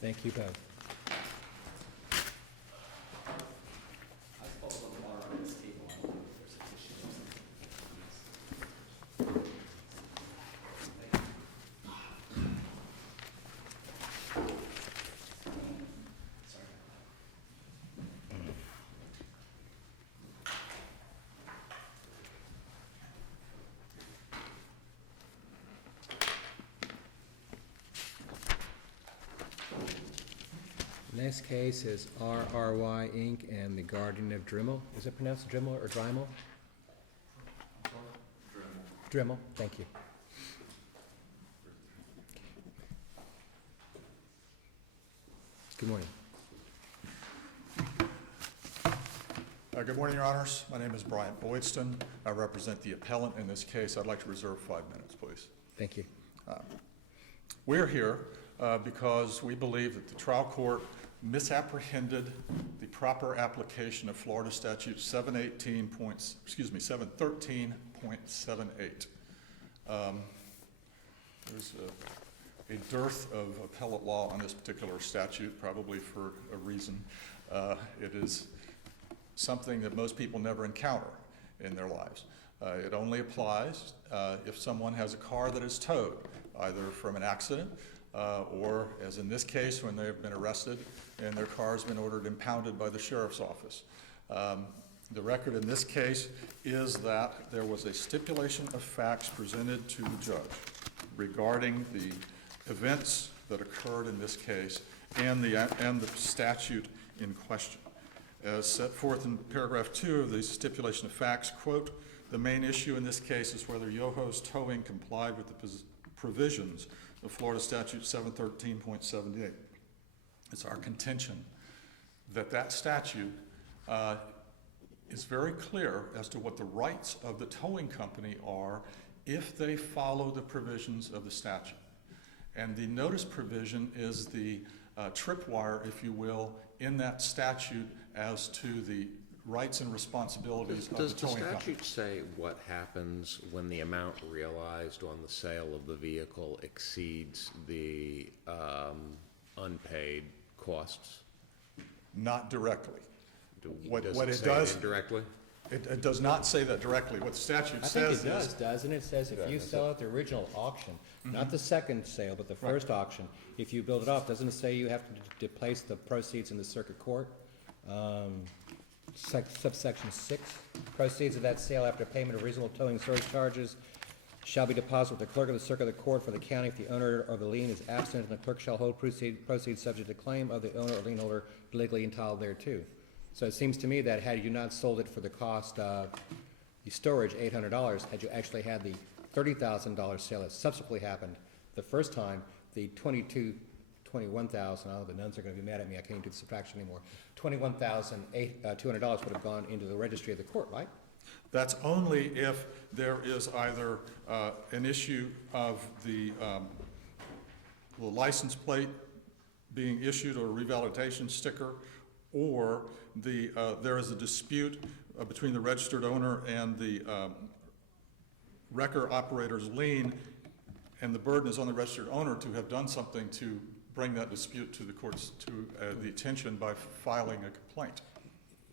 Thank you both. I suppose on the water on this table, I don't know if there's an issue or something. Sorry. Next case is RRY Inc. and the Guardian of Dremel. Is it pronounced Dremel or Dremel? Dremel, thank you. Good morning. Good morning, Your Honors. My name is Bryant Boydston. I represent the appellant in this case. I'd like to reserve 5 minutes, please. Thank you. We're here because we believe that the trial court misapprehended the proper application of Florida Statute 713.78. There's a dearth of appellate law on this particular statute, probably for a reason. It is something that most people never encounter in their lives. It only applies if someone has a car that is towed, either from an accident or, as in this case, when they have been arrested and their car has been ordered impounded by the sheriff's office. The record in this case is that there was a stipulation of facts presented to the judge regarding the events that occurred in this case and the statute in question. As set forth in paragraph 2 of the stipulation of facts, quote, the main issue in this case is whether Yoho's towing complied with the provisions of Florida Statute 713.78. It's our contention that that statute is very clear as to what the rights of the towing company are if they follow the provisions of the statute. And the notice provision is the tripwire, if you will, in that statute as to the rights and responsibilities of the towing company. Does the statute say what happens when the amount realized on the sale of the vehicle exceeds the unpaid costs? Not directly. What it does indirectly? It does not say that directly. What the statute says is... I think it does, doesn't it? It says if you sell at the original auction, not the second sale, but the first auction, if you build it off, doesn't it say you have to place the proceeds in the circuit court? Subsection 6, proceeds of that sale after payment of reasonable towing storage charges shall be deposited with the clerk of the circuit of the court for the county if the owner of the lien is absent, and the clerk shall hold proceeds subject to claim of the owner or lien holder legally entitled thereto. So it seems to me that had you not sold it for the cost of the storage, $800, had you actually had the $30,000 sale that subsequently happened the first time, the $21,000, the nuns are going to be mad at me, I can't do the subtraction anymore, $21,200 would have gone into the registry of the court, right? That's only if there is either an issue of the license plate being issued or a revalidation sticker, or there is a dispute between the registered owner and the wrecker operator's lien, and the burden is on the registered owner to have done something to bring that dispute to the courts, to the attention by filing a complaint.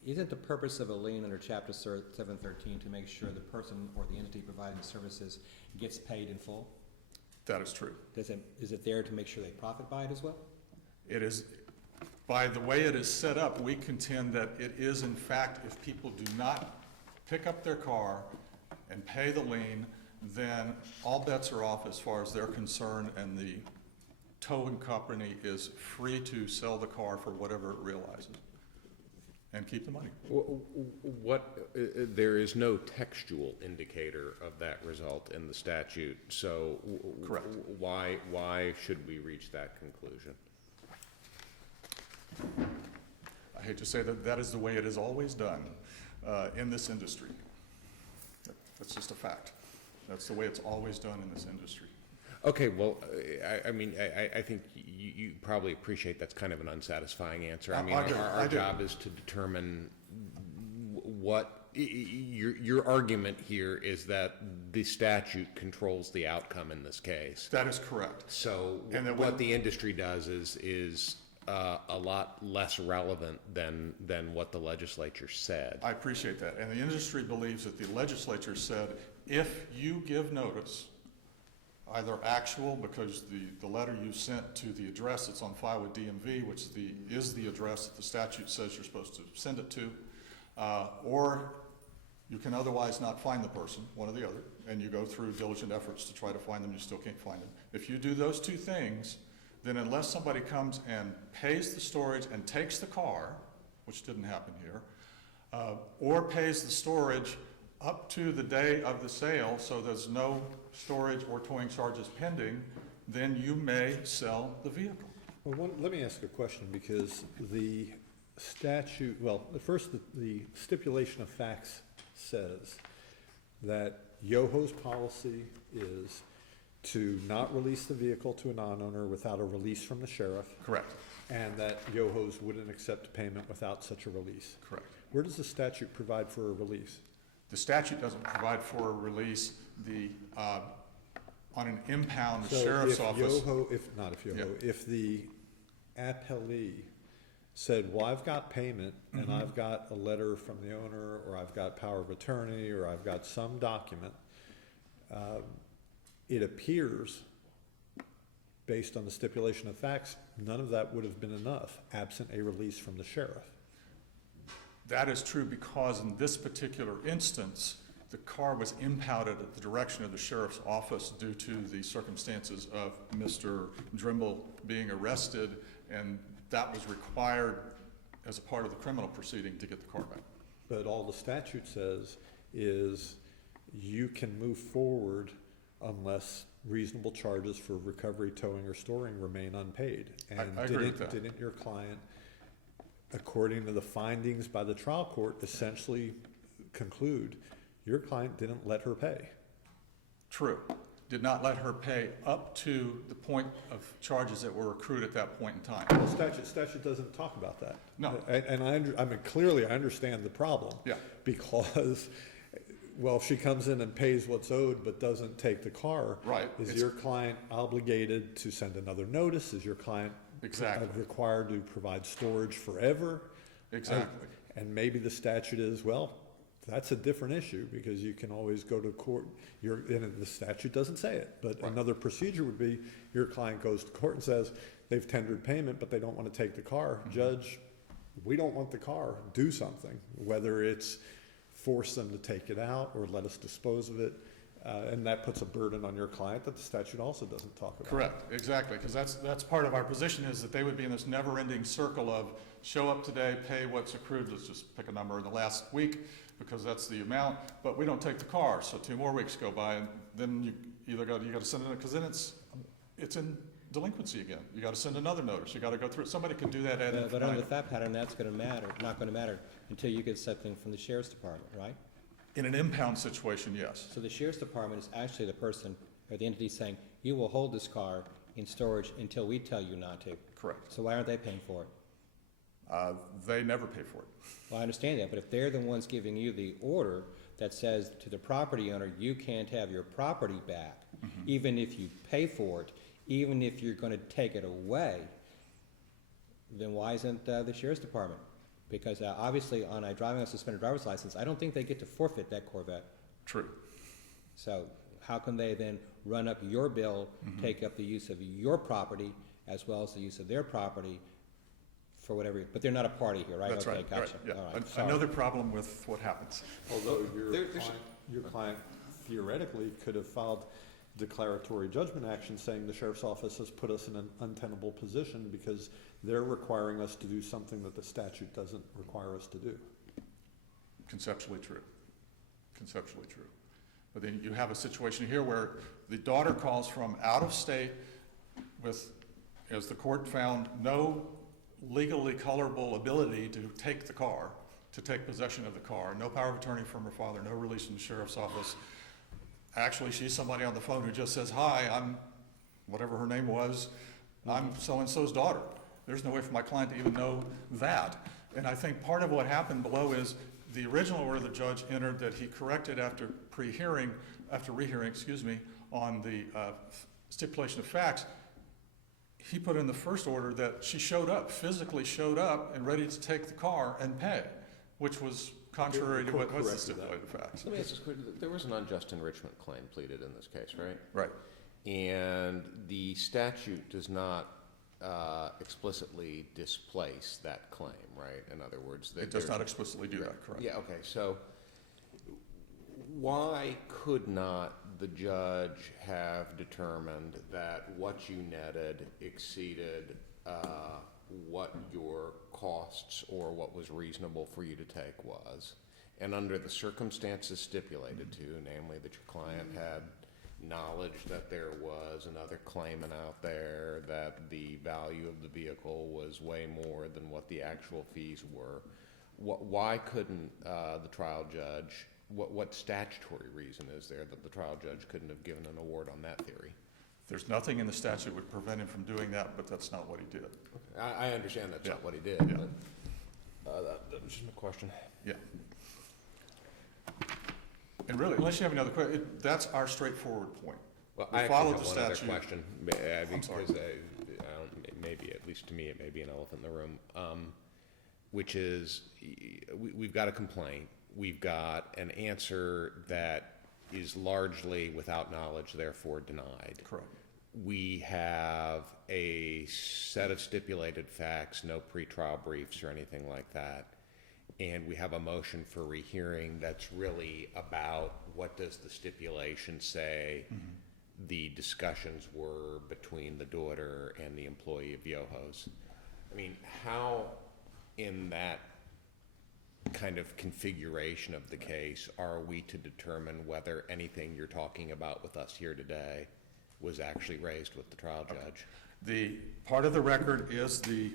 Isn't the purpose of a lien under Chapter 713 to make sure the person or the entity providing the services gets paid in full? That is true. Is it there to make sure they profit by it as well? It is, by the way it is set up, we contend that it is, in fact, if people do not pick up their car and pay the lien, then all bets are off as far as they're concerned, and the towing company is free to sell the car for whatever it realizes and keep the money. There is no textual indicator of that result in the statute, so Correct. Why should we reach that conclusion? I hate to say that that is the way it is always done in this industry. That's just a fact. That's the way it's always done in this industry. Okay, well, I think you probably appreciate that's kind of an unsatisfying answer. I mean, our job is to determine what your argument here is that the statute controls the outcome in this case. That is correct. So And that what when- the industry does is a lot less relevant than what the legislature said. I appreciate that. And the industry believes that the legislature said, if you give notice, either actual, because the letter you sent to the address that's on file with DMV, which is the address that the statute says you're supposed to send it to, or you can otherwise not find the person, one or the other, and you go through diligent efforts to try to find them, you still can't find them. If you do those two things, then unless somebody comes and pays the storage and takes the car, which didn't happen here, or pays the storage up to the day of the sale, so there's no storage or towing charges pending, then you may sell the vehicle. Well, let me ask a question, because the statute, well, first, the stipulation of facts says that Yoho's policy is to not release the vehicle to a non-owner without a release from the sheriff, Correct. and that Yoho's wouldn't accept payment without such a release. Correct. Where does the statute provide for a release? The statute doesn't provide for a release. On an impound, the sheriff's office. If the appellee said, well, I've got payment, and I've got a letter from the owner, or I've got power of attorney, or I've got some document, it appears, based on the stipulation of facts, none of that would have been enough, absent a release from the sheriff. That is true because in this particular instance, the car was impounded at the direction of the sheriff's office due to the circumstances of Mr. Drimble being arrested, and that was required as a part of the criminal proceeding to get the car back. But all the statute says is you can move forward unless reasonable charges for recovery, towing, or storing remain unpaid. And I agree with that. Didn't your client, according to the findings by the trial court, essentially conclude your client didn't let her pay? True. Did not let her pay up to the point of charges that were accrued at that point in time. The statute doesn't talk about that. No. I mean, clearly I understand the problem. Yeah. Because, well, if she comes in and pays what's owed but doesn't take the car. Right. Is your client obligated to send another notice? Is your client Exactly. required to provide storage forever? Exactly. And maybe the statute is, well, that's a different issue, because you can always go to court. And the statute doesn't say it, but Right. another procedure would be your client goes to court and says they've tendered payment, but they don't want to take the car. Judge, we don't want the car. Do something, whether it's force them to take it out or let us dispose of it. And that puts a burden on your client that the statute also doesn't talk about. Correct, exactly, because that's part of our position, is that they would be in this never-ending circle of show up today, pay what's accrued, let's just pick a number in the last week, because that's the amount, but we don't take the car, so 2 more weeks go by, and then you got to send it, because then it's in delinquency again. You got to send another notice, you got to go through it. Somebody can do that at infinitum. But under that pattern, that's gonna matter, not gonna matter until you get something from the sheriff's department, right? In an impound situation, yes. So the sheriff's department is actually the person, or the entity saying, you will hold this car in storage until we tell you not to. Correct. So why aren't they paying for it? They never pay for it. Well, I understand that, but if they're the ones giving you the order that says to the property owner, you can't have your property back, even if you pay for it, even if you're gonna take it away, then why isn't the sheriff's department? Because obviously on a driving a suspended driver's license, I don't think they get to forfeit that Corvette. True. So how can they then run up your bill, take up the use of your property as well as the use of their property for whatever, but they're not a party here, right? That's Okay, right, gotcha. right, yeah. All right, sorry. Another problem with what happens. Although There your client theoretically could have filed declaratory judgment action saying the sheriff's office has put us in an untenable position because they're requiring us to do something that the statute doesn't require us to do. Conceptually true. Conceptually true. But then you have a situation here where the daughter calls from out of state with, as the court found, no legally colorable ability to take the car, to take possession of the car, no power of attorney from her father, no release from the sheriff's office. Actually, she's somebody on the phone who just says, hi, I'm, whatever her name was, I'm so-and-so's daughter. There's no way for my client to even know that. And I think part of what happened below is the original order the judge entered that he corrected after rehearing, on the stipulation of facts, he put in the first order that she showed up, physically showed up and ready to take the car and pay, which was contrary to what was the stipulated facts. Let me ask this quick. There was an unjust enrichment claim pleaded in this case, right? Right. And the statute does not explicitly displace that claim, right? In other words, It does not explicitly do that, correct? Yeah, okay, so why could not the judge have determined that what you netted exceeded what your costs or what was reasonable for you to take was? And under the circumstances stipulated to, namely that your client had knowledge that there was another claimant out there, that the value of the vehicle was way more than what the actual fees were, why couldn't the trial judge, what statutory reason is there that the trial judge couldn't have given an award on that theory? There's nothing in the statute that would prevent him from doing that, but that's not what he did. I understand that's not what he did, Yeah. but that was just my question. Yeah. And really, unless you have another question, that's our straightforward point. Well, We I followed actually the have one other statute. question, I'm sorry. because maybe, at least to me, it may be an elephant in the room, which is, we've got a complaint, we've got an answer that is largely without knowledge, therefore denied. Correct. We have a set of stipulated facts, no pretrial briefs or anything like that. And we have a motion for rehearing that's really about what does the stipulation say the discussions were between the daughter and the employee of Yoho's. I mean, how in that kind of configuration of the case are we to determine whether anything you're talking about with us here today was actually raised with the trial judge? The part of the record is the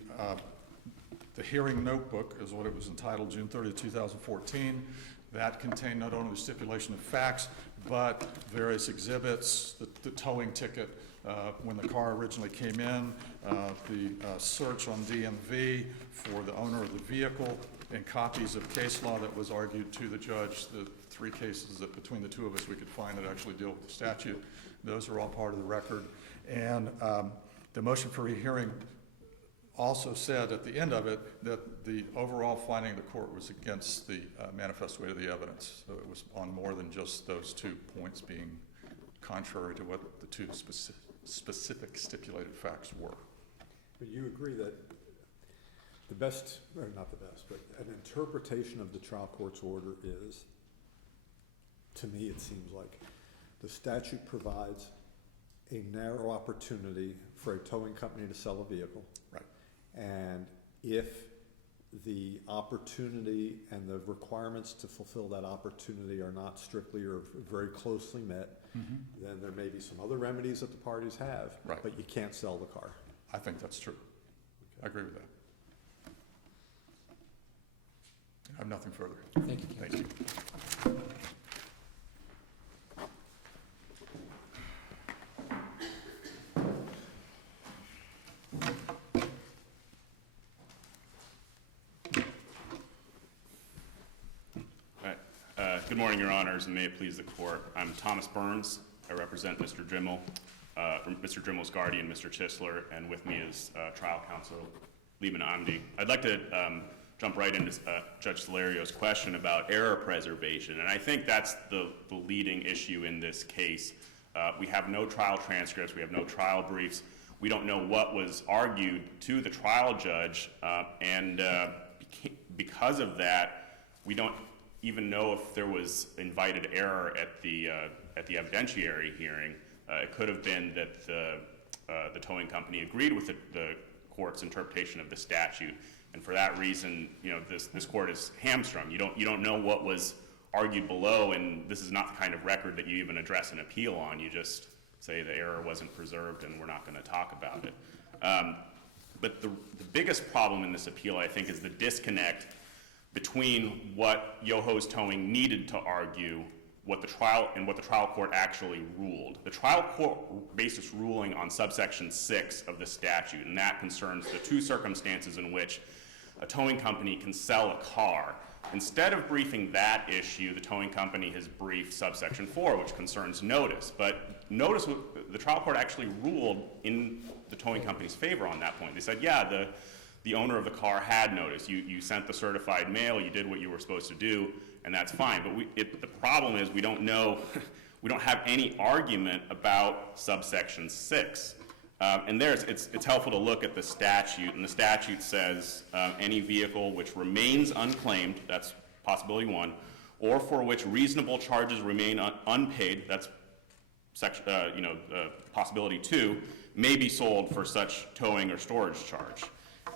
hearing notebook, is what it was entitled, June 30, 2014. That contained not only the stipulation of facts, but various exhibits, the towing ticket when the car originally came in, the search on DMV for the owner of the vehicle, and copies of case law that was argued to the judge, the 3 cases that between the 2 of us we could find that actually deal with the statute. Those are all part of the record. And the motion for rehearing also said at the end of it that the overall finding of the court was against the manifest weight of the evidence. So it was on more than just those 2 points being contrary to what the 2 specific stipulated facts were. But you agree that the best, or not the best, but an interpretation of the trial court's order is, to me it seems like, the statute provides a narrow opportunity for a towing company to sell a vehicle. Right. And if the opportunity and the requirements to fulfill that opportunity are not strictly or very closely met, then there may be some other remedies that the parties have, Right. but you can't sell the car. I think that's true. I agree with that. I have nothing further. Thank you. Thank you. Good morning, Your Honors, and may it please the Court. I'm Thomas Burns. I represent Mr. Drimmel, Mr. Drimmel's guardian, Mr. Chisler, and with me is trial counsel Lieben Amdi. I'd like to jump right into Judge Salario's question about error preservation, and I think that's the leading issue in this case. We have no trial transcripts, we have no trial briefs, we don't know what was argued to the trial judge, and because of that, we don't even know if there was invited error at the evidentiary hearing. It could have been that the towing company agreed with the court's interpretation of the statute, and for that reason, this court is hamstrung. You don't know what was argued below, and this is not the kind of record that you even address an appeal on. You just say the error wasn't preserved, and we're not going to talk about it. But the biggest problem in this appeal, I think, is the disconnect between what Yoho's Towing needed to argue, what the trial court actually ruled. The trial court based its ruling on subsection 6 of the statute, and that concerns the 2 circumstances in which a towing company can sell a car Instead of briefing that issue, the towing company has briefed subsection 4, which concerns notice. But notice, the trial court actually ruled in the towing company's favor on that point. They said, yeah, the owner of the car had notice. You sent the certified mail, you did what you were supposed to do, and that's fine. But the problem is we don't know, we don't have any argument about subsection 6. And it's helpful to look at the statute, and the statute says any vehicle which remains unclaimed, that's possibility 1, or for which reasonable charges remain unpaid, that's possibility 2, may be sold for such towing or storage charge.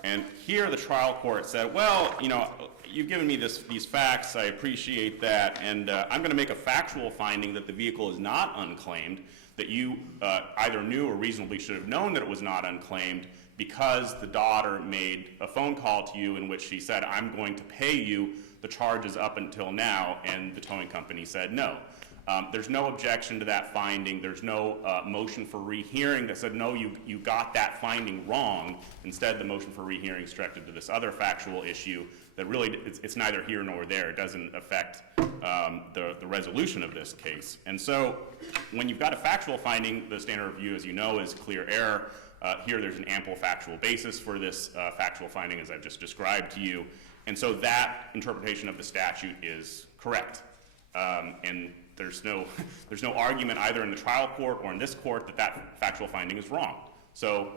And here the trial court said, well, you've given me these facts, I appreciate that, and I'm going to make a factual finding that the vehicle is not unclaimed, that you either knew or reasonably should have known that it was not unclaimed because the daughter made a phone call to you in which she said, I'm going to pay you the charges up until now, and the towing company said no. There's no objection to that finding. There's no motion for rehearing that said, no, you got that finding wrong. Instead, the motion for rehearing is directed to this other factual issue that really, it's neither here nor there. It doesn't affect the resolution of this case. And so when you've got a factual finding, the standard review, as you know, is clear error. Here there's an ample factual basis for this factual finding, as I've just described to you. And so that interpretation of the statute is correct. And there's no argument either in the trial court or in this court that factual finding is wrong. So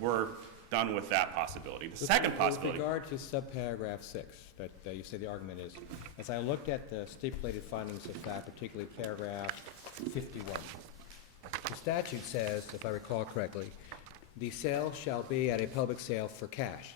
we're done with that possibility. The second possibility. With regard to subparagraph 6, that you say the argument is, as I looked at the stipulated findings of fact, particularly paragraph 51, the statute says, if I recall correctly, the sale shall be at a public sale for cash.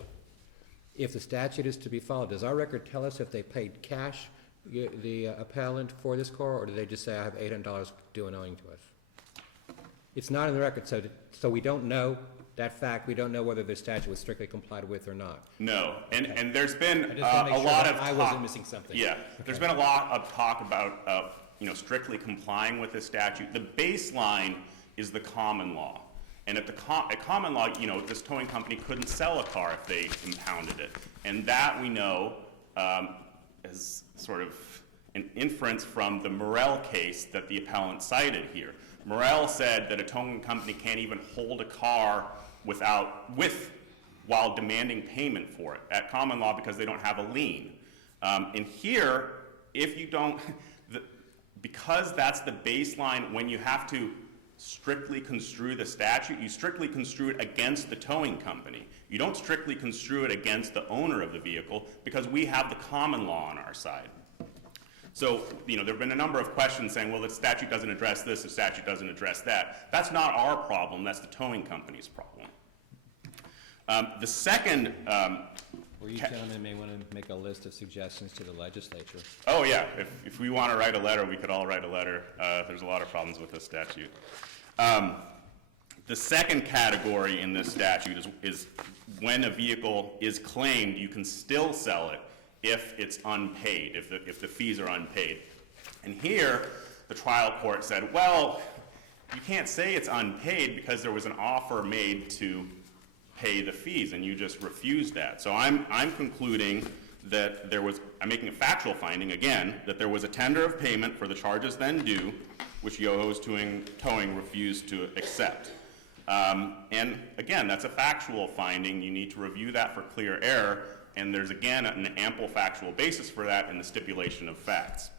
If the statute is to be followed, does our record tell us if they paid cash, the appellant, for this car, or do they just say, I have $800 due and owing to us? It's not in the record, so we don't know that fact. We don't know whether the statute was strictly complied with or not. No, and there's been I just want to a make lot sure of that I wasn't missing something. Yeah, there's been a lot of talk about strictly complying with this statute. The baseline is the common law. And at common law, this towing company couldn't sell a car if they impounded it. And that we know is sort of an inference from the Morell case that the appellant cited here. Morell said that a towing company can't even hold a car while demanding payment for it at common law because they don't have a lien. And here, if you don't, because that's the baseline, when you have to strictly construe the statute, you strictly construe it against the towing company. You don't strictly construe it against the owner of the vehicle because we have the common law on our side. So, there have been a number of questions saying, well, the statute doesn't address this, the statute doesn't address that. That's not our problem, that's the towing company's problem. The second... Well, you gentlemen may want to make a list of suggestions to the legislature. Oh, yeah. If we want to write a letter, we could all write a letter. There's a lot of problems with this statute. The second category in this statute is when a vehicle is claimed, you can still sell it if it's unpaid, if the fees are unpaid. And here, the trial court said, well, you can't say it's unpaid because there was an offer made to pay the fees, and you just refused that. So I'm concluding that I'm making a factual finding, again, that there was a tender of payment for the charges then due, which Yoho's Towing refused to accept. And again, that's a factual finding. You need to review that for clear error, and there's, again, an ample factual basis for that in the stipulation of facts.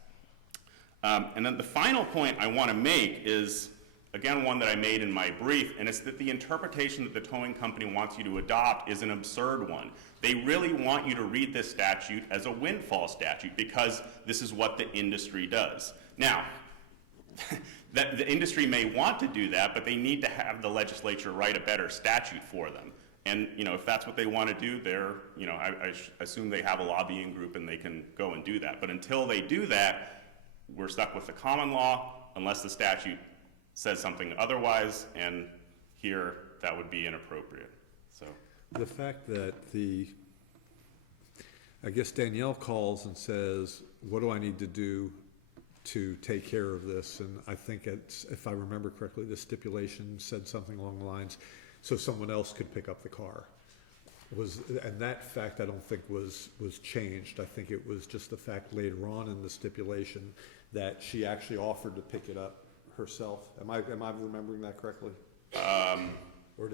And then the final point I want to make is, again, one that I made in my brief, and it's that the interpretation that the towing company wants you to adopt is an absurd one. They really want you to read this statute as a windfall statute because this is what the industry does. Now, the industry may want to do that, but they need to have the legislature write a better statute for them. And, if that's what they want to do, I assume they have a lobbying group and they can go and do that. But until they do that, we're stuck with the common law unless the statute says something otherwise, and here that would be inappropriate. So the fact that I guess Danielle calls and says, what do I need to do to take care of this? And I think if I remember correctly, the stipulation said something along the lines, so someone else could pick up the car. and that fact I don't think was changed. I think it was just the fact later on in the stipulation that she actually offered to pick it up herself. Am I remembering that correctly? Or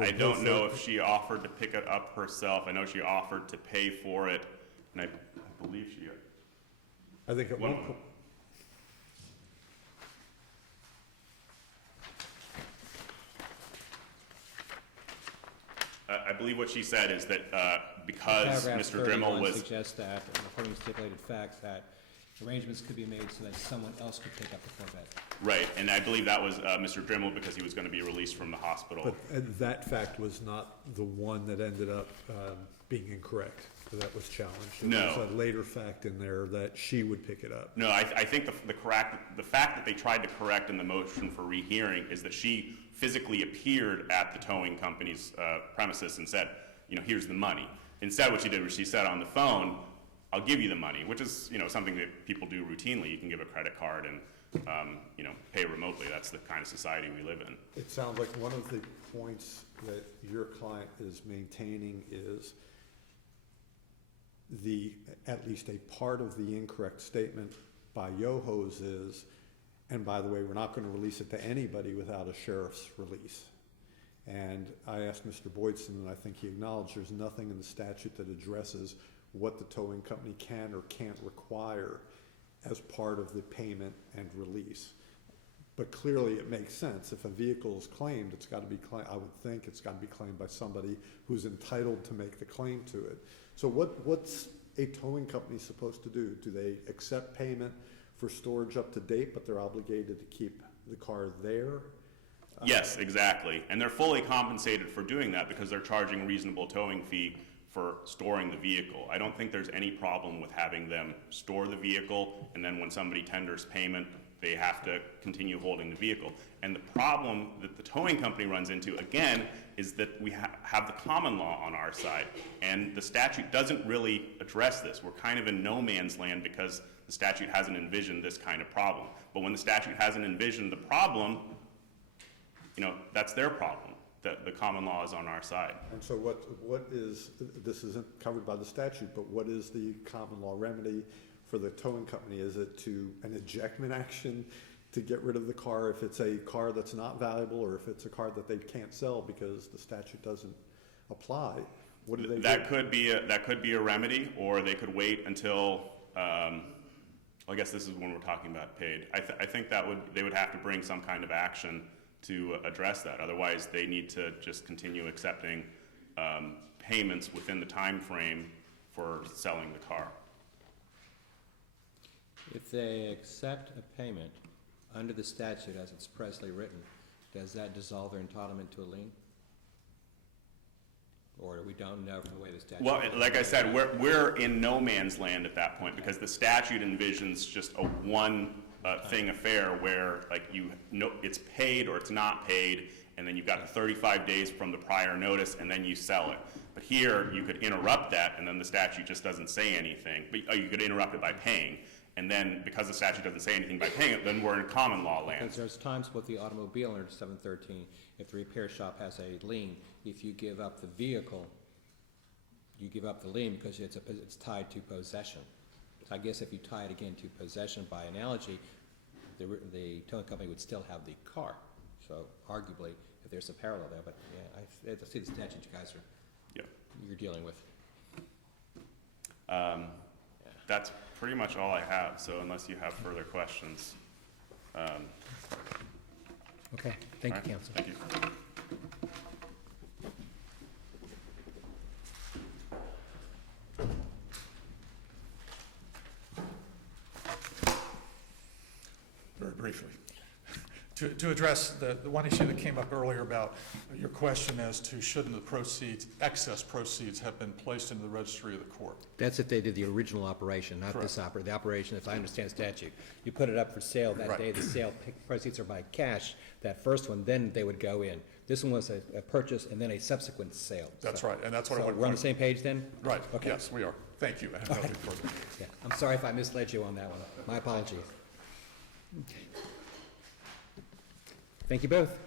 I don't know if she offered to pick it up herself. I know she offered to pay for it, and I believe she. I think at one point. I believe what she said is that because Paragraph Mr. Drimmel 31 was. suggests that, according to stipulated facts, that arrangements could be made so that someone else could pick up the Corvette. Right, and I believe that was Mr. Drimmel because he was going to be released from the hospital. But that fact was not the one that ended up being incorrect, that was challenged. No. There's a later fact in there that she would pick it up. No, I think the fact that they tried to correct in the motion for rehearing is that she physically appeared at the towing company's premises and said, here's the money. Instead, what she did was she said on the phone, I'll give you the money, which is, something that people do routinely. You can give a credit card and, pay remotely. That's the kind of society we live in. It sounds like one of the points that your client is maintaining is at least a part of the incorrect statement by Yoho's is, and by the way, we're not going to release it to anybody without a sheriff's release. And I asked Mr. Boydson, and I think he acknowledged there's nothing in the statute that addresses what the towing company can or can't require as part of the payment and release. But clearly it makes sense. If a vehicle is claimed, it's got to be claimed, I would think it's got to be claimed by somebody who's entitled to make the claim to it. So what's a towing company supposed to do? Do they accept payment for storage up to date, but they're obligated to keep the car there? Yes, exactly. And they're fully compensated for doing that because they're charging a reasonable towing fee for storing the vehicle. I don't think there's any problem with having them store the vehicle, and then when somebody tenders payment, they have to continue holding the vehicle. And the problem that the towing company runs into, again, is that we have the common law on our side, and the statute doesn't really address this. We're kind of in no man's land because the statute hasn't envisioned this kind of problem. But when the statute hasn't envisioned the problem, that's their problem. The common law is on our side. And so what is, this isn't covered by the statute, but what is the common law remedy for the towing company? Is it an ejectment action to get rid of the car if it's a car that's not valuable, or if it's a car that they can't sell because the statute doesn't apply? What do they do? That could be a remedy, or they could wait until, I guess this is when we're talking about paid. I think they would have to bring some kind of action to address that. Otherwise, they need to just continue accepting payments within the time frame for selling the car. If they accept a payment under the statute as it's presently written, does that dissolve their entitlement to a lien? Or we don't know from the way the statute... Well, like I said, we're in no man's land at that point because the statute envisions just a one thing affair where it's paid or it's not paid, and then you've got the 35 days from the prior notice, and then you sell it. But here, you could interrupt that, and then the statute just doesn't say anything. But you could interrupt it by paying, and then because the statute doesn't say anything by paying it, then we're in common law land. Because there's times with the automobile under 713, if the repair shop has a lien, if you give up the vehicle, you give up the lien because it's tied to possession. So I guess if you tie it again to possession by analogy, the towing company would still have the car. So arguably, if there's a parallel there, but yeah, I see the statute you guys you're dealing with. That's pretty much all I have. So unless you have further questions. Okay, thank you, Counsel. Thank you. Very briefly. To address the one issue that came up earlier about your question as to shouldn't the excess proceeds have been placed into the registry of the court. That's if they did the original operation, not this the operation, if I understand the statute. You put it up for sale that day, the sale proceeds are by cash, that first one, then they would go in. This one was a purchase and then a subsequent sale. That's right, and that's what I would we're on the same page then? Right, Okay. yes, we are. Thank you. I have nothing further. Yeah, I'm sorry if I misled you on that one. My apologies. Thank you both.